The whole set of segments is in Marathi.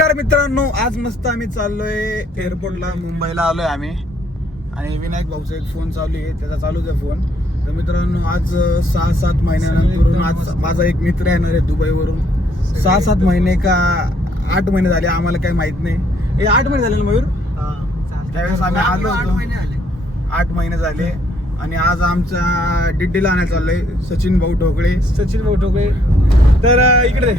नमस्कार मित्रांनो, आज मस्त आम्ही चाललोय एअरपोर्टला, मुंबईला आलोय आम्ही. आणि विनायक भाऊचा एक फोन चालू आहे, त्याचा चालूच आहे फोन. तर मित्रांनो, आज 6-7 महिन्यानंतर आज माझा एक मित्र येणार आहे दुबईवरून. 6-7 महिने का 8 महिने झाले आम्हाला काही माहित नाही. हे 8 महिने झाले ना मयूर? त्यावेळेस आम्ही आलो होतो. 8 महिने झाले. आणि आज आमच्या डिड्डीला आणायला चाललोय सचिन भाऊ ढोकळे. तर इकडे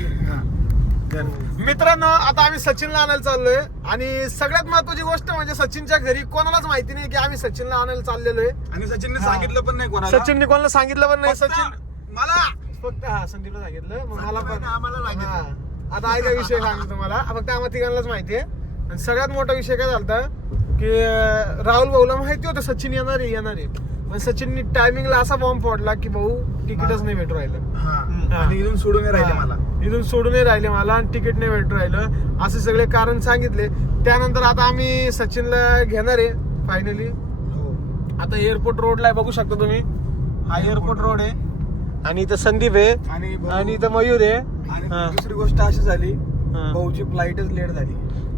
मित्रांनो, आता आम्ही सचिनला आणायला चाललोय. आणि सगळ्यात महत्वाची गोष्ट म्हणजे सचिनच्या घरी कोणालाच माहिती नाही की आम्ही सचिनला आणायला चाललेलो आहे. आणि सचिनने सांगितलं पण नाही कोणाला. सचिनने कोणाला सांगितलं पण नाही. फक्त सचिन मला फक्त संदीपला सांगितलं, मग मला पण आता आहे का विषय सांगितलं तुम्हाला. फक्त आम्हाला तिघांनाच माहिती आहे. आणि सगळ्यात मोठा विषय काय झाला की राहुल भाऊला माहिती होतं सचिन येणार आहे. पण सचिननी टायमिंगला असा बॉम्ब फोडला की भाऊ तिकीटच नाही भेटू राहिलं. आणि इथून सोडून राहिले मला. इथून सोडून राहिले मला आणि तिकीट नाही भेटू राहिलं, असे सगळे कारण सांगितले. त्यानंतर आता आम्ही सचिनला घेणार आहे फायनली. आता एअरपोर्ट रोडला आहे, बघू शकता तुम्ही. हा एअरपोर्ट रोड आहे. आणि इथं संदीप आहे आणि इथं मयूर आहे. आणि दुसरी गोष्ट अशी झाली, भाऊची फ्लाईटच लेट झाली.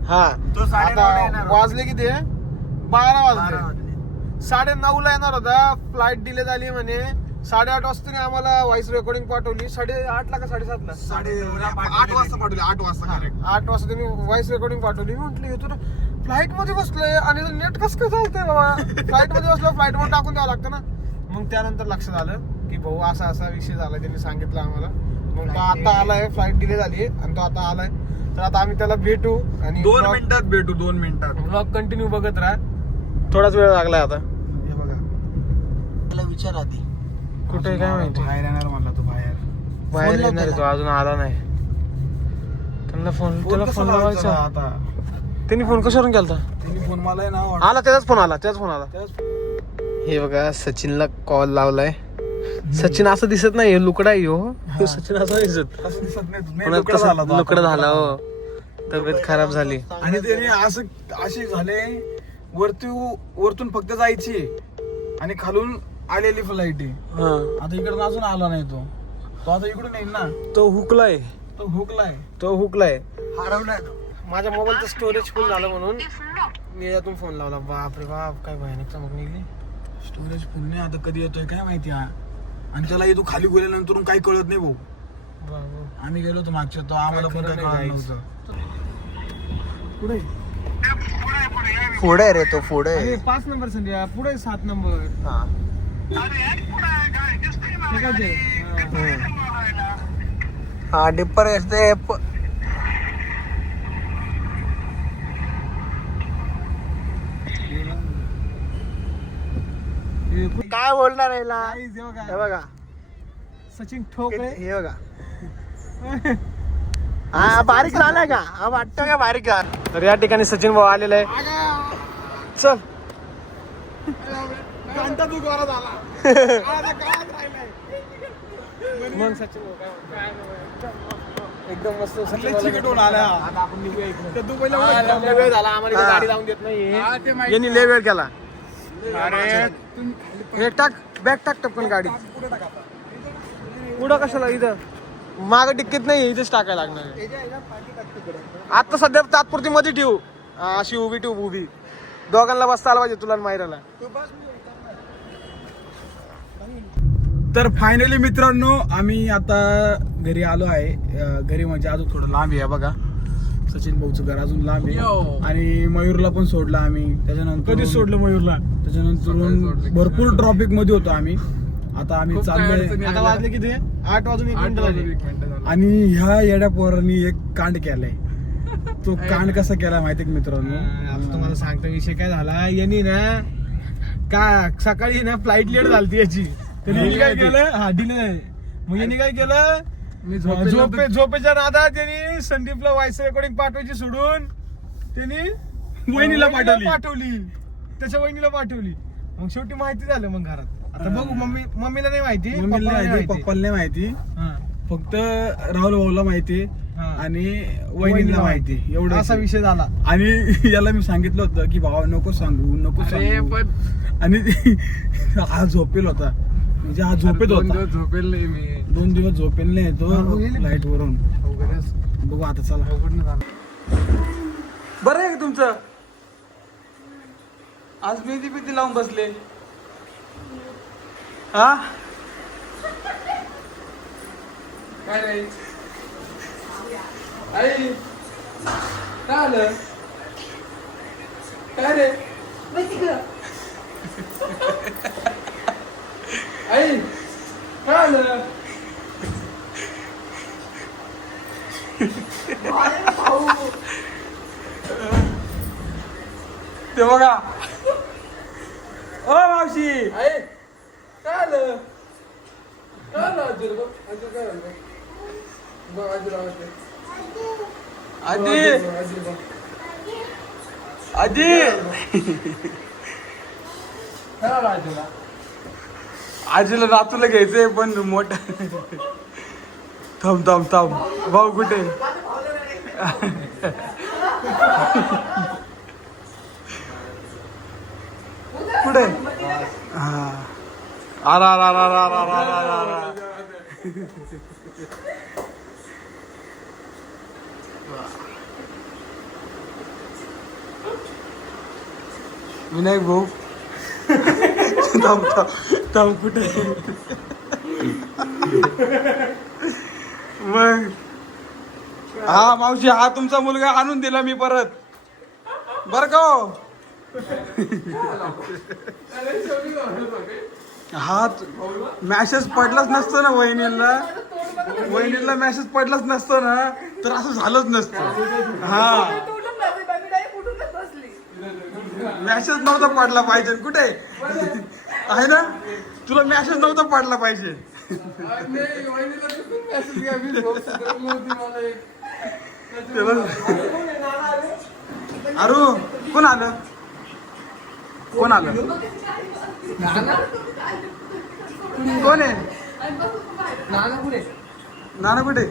हा, आता वाजले किती? 12 वाजले. 9:30ला येणार होता, फ्लाईट डिले झाली म्हणे. 8:30 वाजता आम्हाला व्हॉइस रेकॉर्डिंग पाठवली. 8:30ला का 7:30ला? 8 वाजता पाठवली. 8 वाजता करेक्ट. 8 वाजता तुम्ही व्हॉइस रेकॉर्डिंग पाठवली. म्हटलं येतो ना, फ्लाईट मध्ये बसलोय आणि नेट कसं काय चालतंय बाबा. फ्लाईट मध्ये बसलो, फ्लाईट मध्ये टाकून द्यावं लागतं ना. मग त्यानंतर लक्षात आलं की भाऊ असा विषय झाला, त्यांनी सांगितलं आम्हाला. मग तो आता आलाय, फ्लाईट डिले झाली आणि तो आता आलाय. तर आता आम्ही त्याला भेटू आणि 2 मिनिटात भेटू. 2 मिनिटात ब्लॉग कंटिन्यू बघत राहा. थोडाच वेळ लागलाय आता. हे बघा, त्याला विचार आधी कुठे काय माहिती. बाहेर येणार म्हणला तो. बाहेर येणार आहे तो, अजून आला नाही. त्याला फोन लावायचा. आता त्यांनी फोन कशावरून केलता? त्यांनी फोन मला आहे ना आला, त्याचाच फोन आला. हे बघा, सचिनला कॉल लावलाय. सचिन असं दिसत नाही, लुकडा आहे हो. सचिन असं दिसत नाही. लुकडा झाला हो, तब्येत खराब झाली. आणि त्याने असे झाले, वरतून फक्त जायची आणि खालून आलेली फ्लाईट आहे. आता इकडे अजून आला नाही तो. आता इकडून येईल ना. तो हुकलाय. हरवलाय. माझ्या मोबाईलचं स्टोरेज फुल झालं म्हणून मी यातून फोन लावला. बापरे बाप, काय भयानक चमक निघली. स्टोरेज फुल नाही, आता कधी येतोय काय माहिती. आणि त्याला येतो खाली गेल्यानंतर काही कळत नाही भाऊ. आम्ही गेलो होतो मागच्या, तो आम्हाला पण काय कळत नव्हतं. पुढे रे, तो पुढे 5 नंबर संध्या पुढे 7 नंबर. हा डिप्पर असते. काय बोलणार आहे ला? हे बघा सचिन ठोकळे. हे बघा. हा बारीक झालाय का? हा वाटतं का बारीक झाला? तर या ठिकाणी सचिन भाऊ आलेला आहे. चल मग सचिन भाऊ काय म्हणतो? एकदम मस्त. आता आपण निघूया इकडे. लय वेळ झाला, आम्हाला इथे गाडी जाऊन देत नाही. यांनी लय वेळ केला. हे टाक, बॅग टाक टपकन गाडी. पुढं कशाला? इथं माग टिकीत नाही, इथेच टाकायला लागणार आहे. आता सध्या तात्पुरती मध्ये ठेवू, अशी उभी. दोघांना बसता आला पाहिजे, तुला मायराला. तर फायनली मित्रांनो, आम्ही आता घरी आलो आहे. घरी म्हणजे अजून थोडं लांब आहे बघा. सचिन भाऊचं घर अजून लांब आहे. आणि मयूरला पण सोडला आम्ही. त्याच्यानंतर कधी सोडलं मयूरला? त्याच्यानंतर भरपूर ट्रॉफिक मध्ये होतो आम्ही. आता आम्ही चाललोय. आता वाजले किती? 8 वाजून 1 मिनिट झाली. आणि ह्या येड्या पोरांनी एक कांड केलाय. तो कांड कसा केला माहितीये का मित्रांनो? आता तुम्हाला सांगतो विषय काय झाला. यांनी ना का सकाळी ना फ्लाईट लेट झाली याची. त्यांनी काय केलं, डिले. मग यांनी काय केलं, झोपेच्या नादात त्यांनी संदीपला व्हॉइस रेकॉर्डिंग पाठवायची सोडून त्यांनी वहिनीला पाठवली. त्याच्या वहिनीला पाठवली. मग शेवटी माहिती झालं मग घरात. आता बघू, मम्मीला नाही माहिती, पप्पाला नाही माहिती. फक्त राहुल भाऊला माहिती आणि वहिनीला माहिती. एवढा असा विषय झाला. आणि याला मी सांगितलं होतं की भावा नको सांगू. आणि हा झोपेल होता. म्हणजे हा झोपेत होता. झोपेल नाही मी. 2 दिवस झोपेल नाही तो फ्लाईट वरून. बघू आता, चला. तुमचं आज मेहंदी बिंदी लावून बसले हा काय रे आई काय आलं काय रे आई काय आलं ते बघा ओ मावशी आहे काय आलं काय आलं आजीला बघ आजी काय आलं बघ आजीला आवाज आजी आजी काय आलं आजीला आजीला नातूला घ्यायचंय पण मोठ थांब थांब थांब भाऊ कुठे कुठे हा आरा आरा आरा आरा आरा आरा आरा विनायक भाऊ थांब थांब थांब कुठे मग हा मावशी हा तुमचा मुलगा आणून दिला मी परत बर का हो? हा मॅसेज पडलाच नसतं ना वहिनीला मॅसेज पडलाच नसतं ना तर असं झालंच नसतं हा मॅसेज नव्हता पडला पाहिजे कुठे आहे ना तुला मॅसेज नव्हता पडला पाहिजे अरू कोण आलं कोण आलं कोण आहे नाना कुठे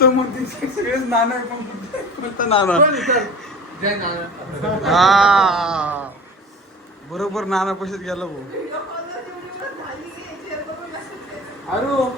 तो म्हणते सगळेच नाना आहे पण नाना हा बरोबर नाना पैशात गेला भाऊ अरू